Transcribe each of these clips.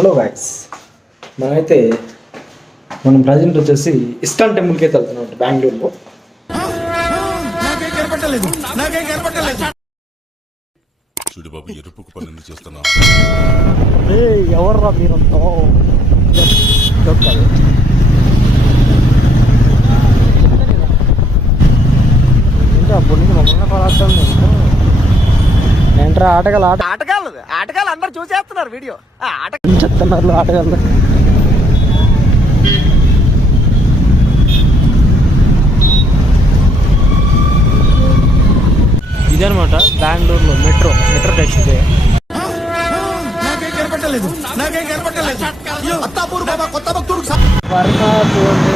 Hello guys మనమైతే మనం present వచ్చేసి ఇస్కాన్ టెంపుల్కి అయితే వెళ్తున్నాం అంటే బెంగళూరులో. చూడు బాబు ఎరుపుకు పనులు చేస్తున్నావు. ఎవర్రా మీరంతా? ఏంట్రా ఆటగాళ్ళు ఆట ఆటగాళ్ళు ఆటగాళ్ళు అందరు చూసేస్తున్నారు వీడియో. ఆ ఆట చెప్తున్నారు ఆటగాళ్ళు? ఇదనమాట బెంగళూరులో మెట్రో మెట్రో స్టేషన్ ఇది. వర్మ చూడండి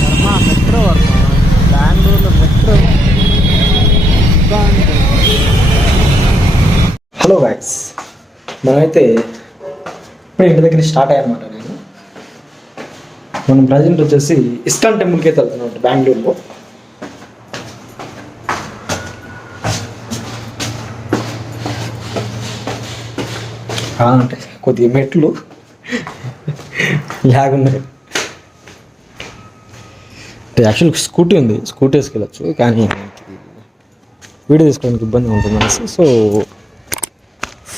వర్మ మెట్రో వర్మ బెంగళూరులో మెట్రో. హలో వ్యాక్స్ మనమైతే ఇప్పుడు ఇంటి దగ్గర స్టార్ట్ అయ్యానమాట నేను. మనం ప్రజెంట్ వచ్చేసి ఇస్కాన్ టెంపుల్కి అయితే వెళ్తున్నాం బెంగళూరులో అంటే కొద్దిగా మెట్లు లేకున్నాయి అంటే యాక్చువల్ స్కూటీ ఉంది స్కూటీ వేసుకెళ్ళచ్చు కానీ వీడియో తీసుకోవడానికి ఇబ్బంది ఉంటుంది అనేసి సో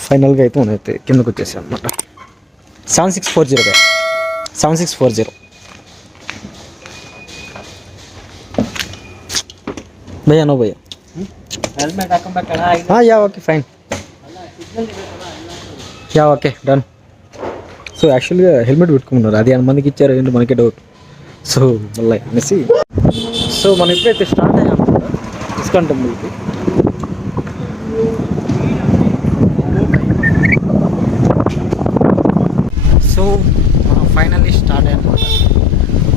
ఫైనల్గా అయితే మనం అయితే కిందకు వచ్చేసాం అనమాట seven six four zero seven six four zero. భయ్యా నో భయ్యా. Yeah okay fine. Yeah okay done. So యాక్చువల్గా హెల్మెట్ పెట్టుకున్నారు. అది మందికి ఇచ్చారు ఏంటి మనకే డౌట్. సో మళ్ళీ అనేసి. సో మనం ఎప్పుడైతే స్టార్ట్ అయ్యాం ఇస్కాన్ టెంపుల్కి సో మనం ఫైనల్లీ స్టార్ట్ అయ్యాం అనమాట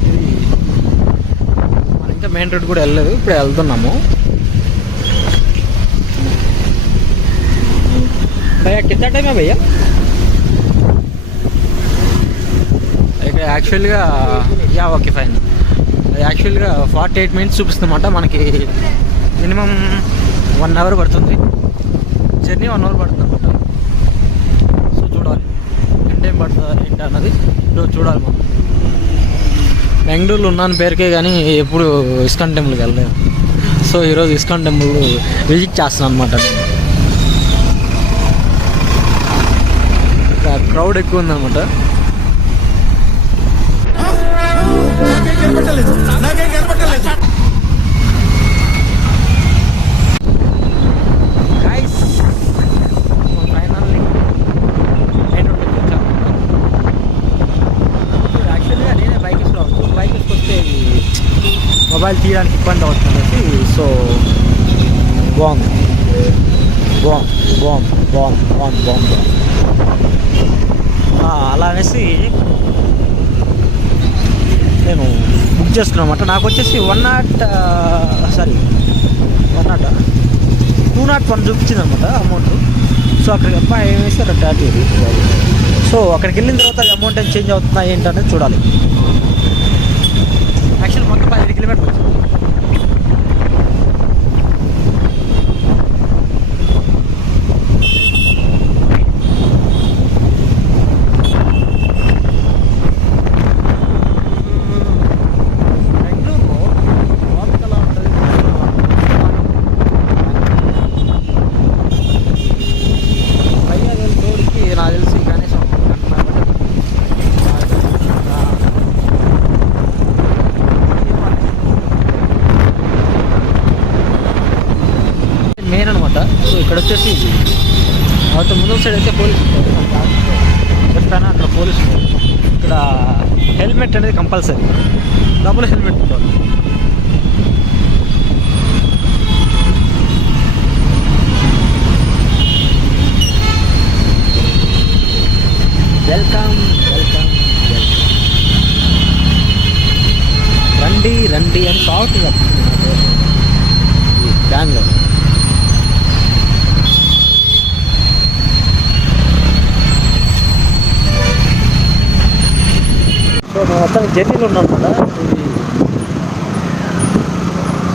ఇది మనం ఇంకా మెయిన్ కూడా వెళ్ళలేదు ఇప్పుడు వెళ్తున్నాము. భయ్యా కింద టైమే భయ్యా? అయితే యాక్చువల్గా యా ఓకే ఫైన్ యాక్చువల్గా ఫార్టీ ఎయిట్ మినిట్స్ చూపిస్తుందన్నమాట మనకి మినిమం వన్ అవర్ పడుతుంది. జర్నీ వన్ అవర్ పడుతుంది అనమాట సో చూడాలి. ఎంత టైం పడుతుంది ఏంటి అన్నది? చూడాలి మనం. బెంగళూరులో ఉన్నాను పేరుకే కానీ ఎప్పుడు ఇస్కాన్ టెంపుల్కి వెళ్ళలేదు. సో ఈరోజు ఇస్కాన్ టెంపుల్ విజిట్ చేస్తున్నాను అనమాట నేను. క్రౌడ్ ఎక్కువ ఉందన్నమాట. Guys, మనం finally main road లోకి వచ్చాము. యాక్చువల్గా నేనే బైక్ వేసుకోవచ్చు బైక్ వేసుకొస్తే మొబైల్ తీయడానికి ఇబ్బంది అవుతుంది సో బాగుంది బాగుంది బాగుంది బాగుంది బాగుంది బాగుంది అలా అనేసి నేను బుక్ చేసుకున్నాను అనమాట నాకు వచ్చేసి one nought sorry one nought two nought one చూపించింది అనమాట అమౌంట్ సో అక్కడికి అబ్బాయి ఏం వేసి అక్కడ సో అక్కడికి వెళ్ళిన తర్వాత అమౌంట్ ఏం చేంజ్ అవుతుందా ఏంటనేది చూడాలి యాక్చువల్ మొత్తం పదిహేను కిలోమీటర్లు వచ్చింది బెంగళూరులో ట్రాఫిక్ ఎలా ఉంటుంది పైగా రోడ్డుకి నాకు తెలిసి కనీసం గంటన్నర పట్టదు. మెయిన్ అనమాట సో ఇక్కడ వచ్చేసి అవతల ముందు సైడ్ అయితే పోలీసు ఎప్పుడైనా అక్కడ పోలీసు ఉంటారు. ఇక్కడ హెల్మెట్ అనేది కంపల్సరీ. డబుల్ హెల్మెట్ ఉంటుంది వెల్కమ్ వెల్కమ్ వెల్కమ్. రండి రండి అని సాఫ్ట్ బెంగళూరు మొత్తం జర్నీలో ఉన్నాం కదా.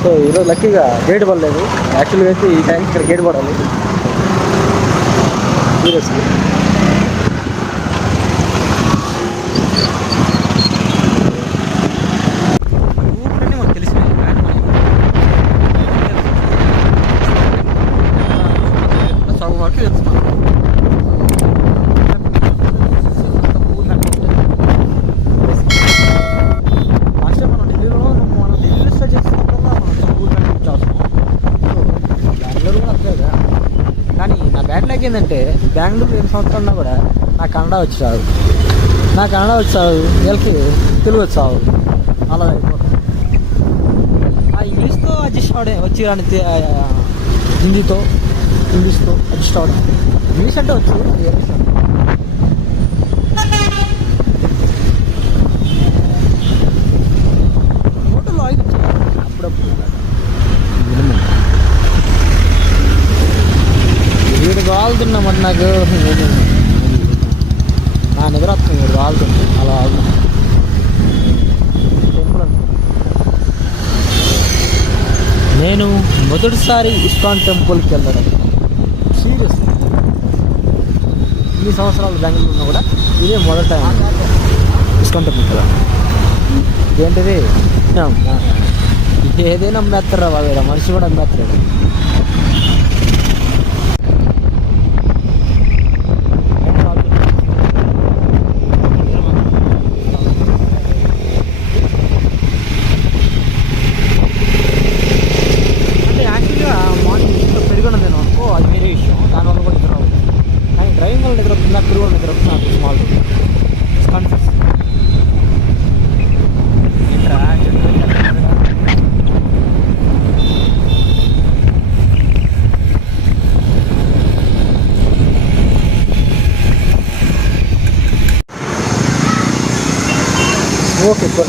సో ఈరోజు లక్కీగా గేట్ పడలేదు. యాక్చువల్గా అయితే ఈ టైంకి ఇక్కడ గేట్ పడాలి. సీరియస్లీ ఊపిరన్నీ మనకు తెలిసినాయి కానీ మనం సగం వరకు తెలుసు మనకు. లాస్ట్ టైం మనం ఢిల్లీలో మనం ఢిల్లీలో స్టే చేస్తున్నప్పుడు మనం స్కూల్ కంటే చేస్తాం బెంగళూరు కూడా అంతే కదా కానీ నా బ్యాడ్ లైక్ ఏంటంటే బెంగళూరు ఎన్ని సంవత్సరాలు ఉన్నా కూడా నా కన్నడ వచ్చి రాదు నా కన్నడ వచ్చి రాదు వీళ్ళకి తెలుగు వచ్చి రాదు అలా అయిపోతుంది. ఆ ఇంగ్లీష్తో అడ్జస్ట్ అవడం వచ్చి రాని హిందీతో ఇంగ్లీష్తో అడ్జస్ట్ అవడం. ఇంగ్లీష్ అంటే వచ్చు వీడు కాలుతున్నామని నాకు నా నిద్ర వస్తుంది వీడు కాలుతుంది అలా ఆగుతుంది టెంపుల్ నేను మొదటిసారి ఇస్కాన్ టెంపుల్కి వెళ్ళడం. సీరియస్. ఈ సంవత్సరాలు బెంగళూరులో కూడా ఇదే మొదటి టైం. ఇస్కాన్ టెంపుల్కి వెళ్ళడం. ఏంటిది? ఏదైనా మెత్తరా బాబు మనిషి కూడా అమ్మేస్తాడు అంటే యాక్చువల్గా మార్నింగ్ ఇంట్లో పెరుగున్న తిన్నాను అనుకో అది వేరే విషయం దానివల్ల కూడా నిద్ర రాదు కానీ డ్రైవింగ్ వల్ల నిద్ర వస్తుందా పెరుగు నిద్ర వస్తుంది నాకు స్మాల్ కన్ఫ్యూస్ స్మోక్ ఎక్కువ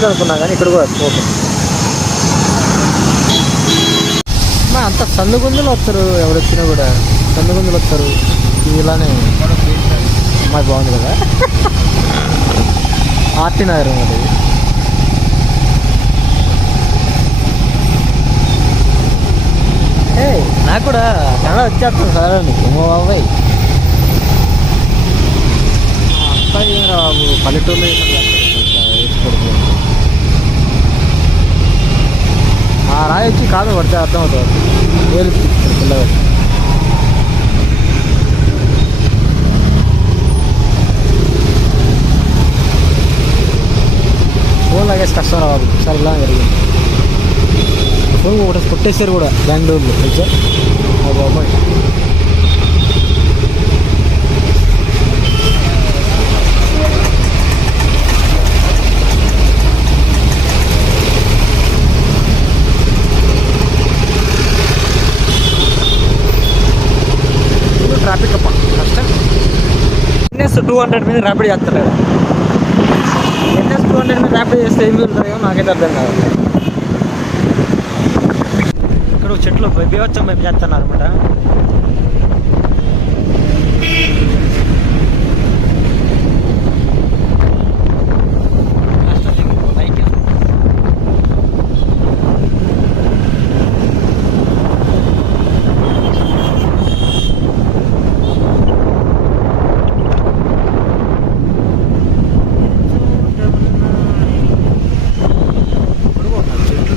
ఢిల్లీలో అనుకున్నా కానీ ఇక్కడ కూడా స్మోక్ మా అంత సందుగుందులు వస్తారు ఎవరు వచ్చినా కూడా. సందుగుందులు వస్తారు. ఇలానే. అమ్మాయి బాగుంది కదా. ఆర్టీ నగరం అది. నాకు కూడా కన్నడ వచ్చేస్తాను సార్ నీకు బాబాయ్. అంతా బాబు పల్లెటూరులో ఏమన్నా ఆ రాయి వచ్చి కాదు పడితే అర్థమవుతుంది. వేలు తీస్తారు ఫోన్ లాగేసి కష్టం రావాలి బాబు. సార్ ఇలా జరిగింది. ఫోన్ ఒకటి కొట్టేశారు కూడా బెంగళూరులో తెలుసా? బాబాయ్. ఎన్ఎస్ టూ హండ్రెడ్ మీద ర్యాపిడ్ చేస్తలేదు ఎన్ఎస్ టూ హండ్రెడ్ మీద ర్యాపిడ్ చేస్తే ఏం వెళ్తాయో నాకైతే అర్థం కాదు. ఇక్కడ చెట్లు బీవచ్చం మేము చేస్తున్నారు అనమాట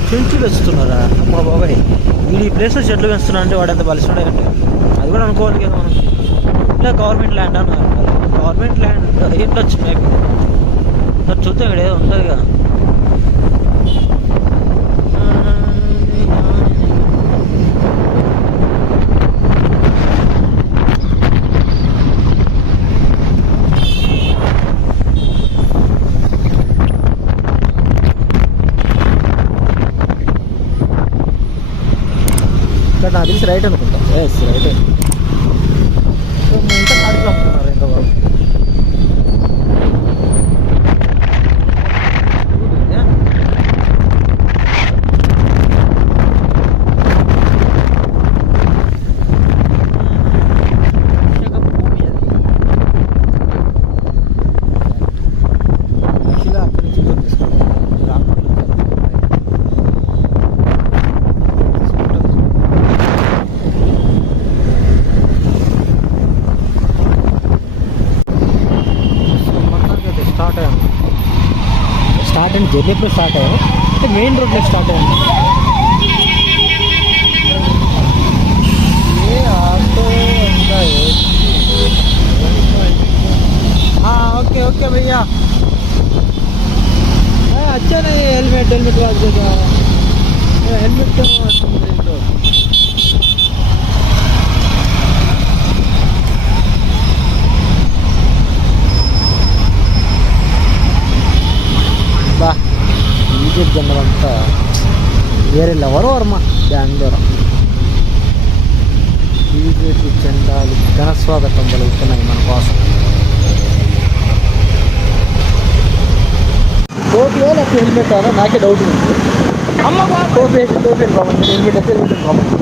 చెట్లు పెంచుతున్నారా మా బాబాయ్. వీళ్ళు ఈ ప్లేస్లో చెట్లు పెంచుతున్నా అంటే వాడు ఎంత బలిసినాడే అంటే అది కూడా అనుకోవాలి కదా మనం. ఇలా గవర్నమెంట్ ల్యాండ్ అన్నారు. గవర్నమెంట్ ల్యాండ్ ఏంటి వచ్చినాయి మరి చూద్దాం ఇక్కడ ఏదో ఉంటుంది కదా నాకు తెలిసి రైట్ అనుకుంటా. ఎస్ రైట్ ఇంకా కాడికి అమ్ముతున్నారు ఇంకా ಜರ್ನಿತ್ರ ಸ್ಟಾರ್ಟ್ ಆಗಿದೆ ಮತ್ತು ಮೇನ್ ರೋಡ್ನಲ್ಲಿ ಸ್ಟಾರ್ಟ್ ಆಗಿದೆ हाँ। ओके ओके भैया। अच्छा नहीं हेलमेट हेलमेट वाज देगा हेलमेट तो బీజేపీ జనరంతా వేరే లెవరు వర్మ బెంగళూరు. బీజేపీ జెండాలు ఘనస్వాగతం స్వాగతం మన కోసం. టోపీ లేకపోతే హెల్మెట్ అన్నా నాకే డౌట్ ఉంది. అమ్మ టోపీ వేసి టోపీ బాగుంది హెల్మెట్ అయితే హెల్మెట్ బాగుంది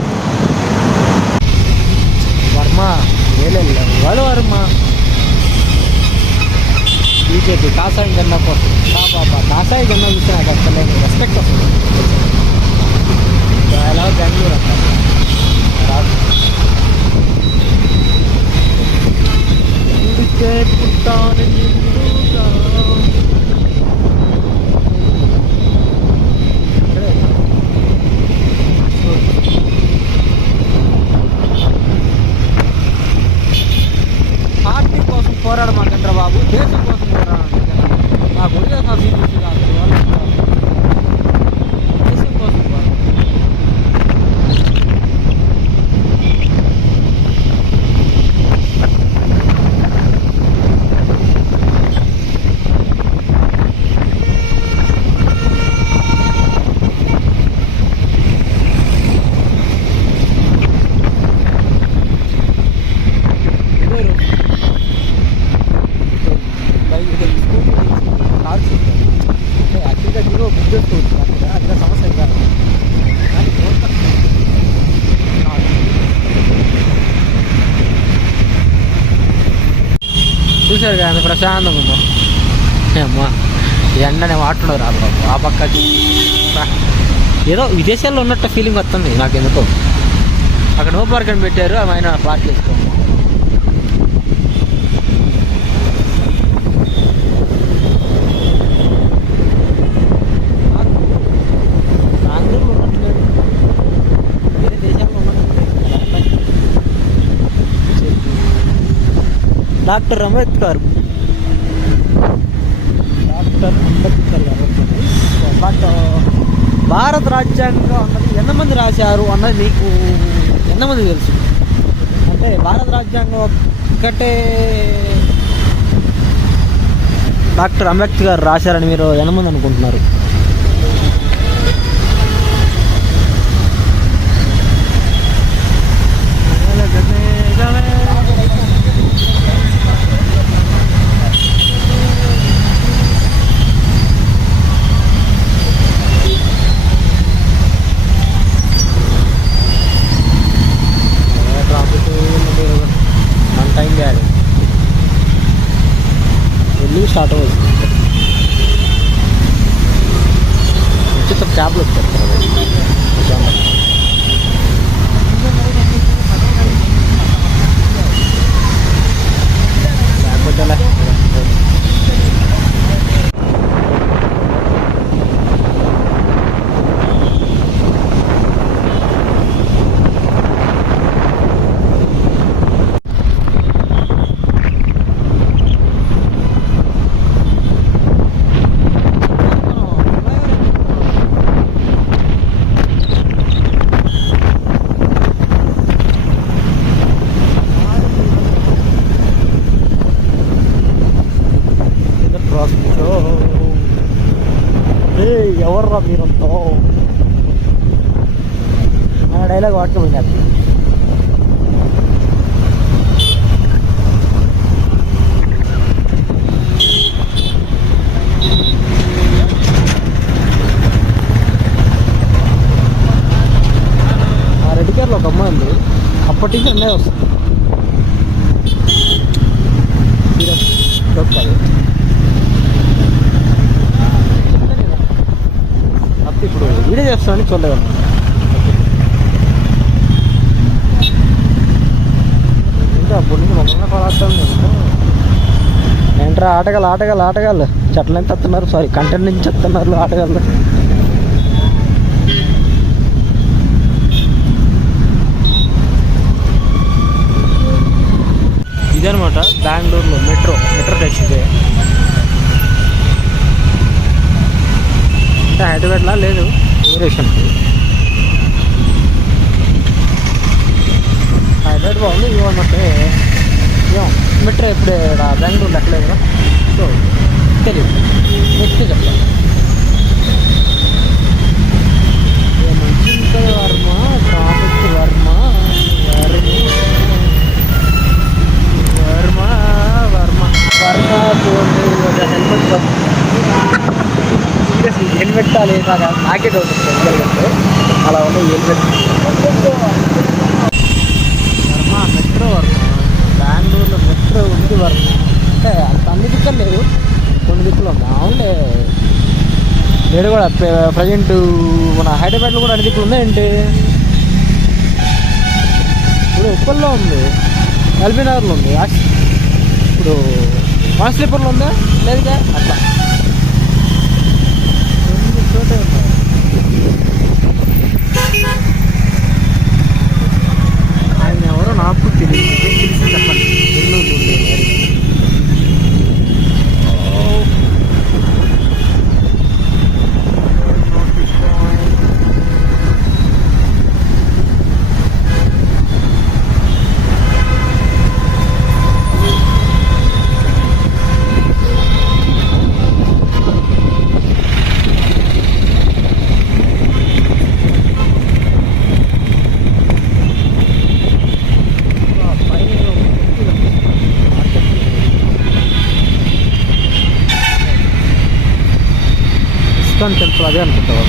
వర్మ వేలే వాళ్ళు వర్మ. బీజేపీ కాసాయి జెండా కోసం బా బాబా కాసాయి జెండా చూస్తే నాకు అసలు రెస్పెక్ట్ వస్తుంది ఎలా బెంగళూరు అంట రాదు ఉడికే పుట్టాను నిండుగా. ఇక్కడే. పార్టీ కోసం పోరాడమాకంటారా బాబు దేశం కోసం పోరాడండి నాకు ఒకే కాఫీ చూసి కాదు వాళ్ళకి కాదు. దేశం కోసం పోరాడు ఇదే రోజు. బైక్ ఇది స్కూటీ కార్ అంటే యాక్చువల్గా జీరో బుక్ చేసుకోవచ్చు అక్కడ అక్కడ సమస్య కాదు కానీ రోడ్ పక్కన కాదు. చూశారు కదా అంత ప్రశాంతంగా ఉందో. అమ్మా ఎండనే వాటున్నారు రా బాబు ఆ పక్క ఏదో విదేశాల్లో ఉన్నట్టు ఫీలింగ్ వస్తుంది నాకు ఎందుకో అక్కడ నో పార్క్ అని పెట్టారు ఆయన పార్క్ చేసుకోండి డాక్టర్ అంబేద్కర్ డాక్టర్ అంబేద్కర్ గారు బట్ భారత రాజ్యాంగం అన్నది ఎంతమంది రాశారు అన్నది మీకు ఎంతమంది తెలుసు? అంటే భారత రాజ్యాంగం ఒక్కటే డాక్టర్ అంబేద్కర్ రాశారని మీరు ఎంతమంది అనుకుంటున్నారు? ఏంట్రా ఆటగాళ్ళు ఆటగాళ్ళు ఆటగాళ్ళు. చెట్ల నుంచి వస్తున్నారు సారీ కంటెంట్ నుంచి వస్తున్నారు ఆటగాళ్ళు. ఇదనమాట బెంగళూరులో మెట్రో మెట్రో స్టేషన్ ఇది. హైదరాబాద్లా లేదు? వేరియేషన్ హైదరాబాద్ బాగుంది ఇవ్వమంటే. ఏమో మెట్రో ఇప్పుడే రా- బెంగళూరు ఎక్కలేదు కదా సో తెలియదు నెక్స్ట్ చెప్తాను మంచి వర్మ ట్రాఫిక్ వర్మ వర్మ వర్మ వర్మ వర్మ చూడండి ఒక హెల్మెట్ సీరియస్లీ ఏం పెట్టాలి నాకు నాకే డౌట్ వస్తుంది అలా ఉంది ఏం వర్మ మెట్రో వర్మ బెంగళూరులో మెట్రో ఉంది వర్మ అంటే అంత అన్ని దిక్కులు లేదు కొన్ని దిక్కులు ఉంది అవునులే నేను కూడా ప్రజెంట్ మన హైదరాబాద్లో కూడా అడిగి ఉందేంటి ఇప్పుడు ఉప్పల్లో ఉంది ఎల్బీ నగర్లో ఉంది ఇప్పుడు ఇప్పుడు మాస్లీపర్లో ఉందా లేదుగా? అట్లా. చోటే ఉన్నాయి. ఆయన ఎవరో నాకు తెలియదు తెలిసి చెప్పండి. ಒಂದು ಟೆಂಪಲ್ ಅದೇ ಅನ್ಕೊಂತಾವ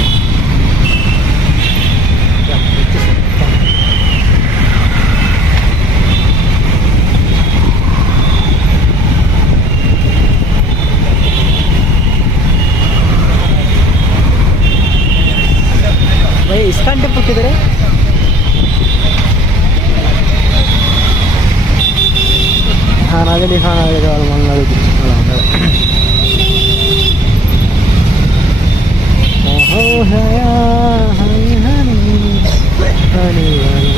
ಇಸ್ಕಾನ್ ಟೆಂಪಲ್ ಇದ್ದಾರೆ ಹಾಂ ನಾವಿಲ್ಲಿ ಹಾಂ Oh, honey, honey, honey, honey.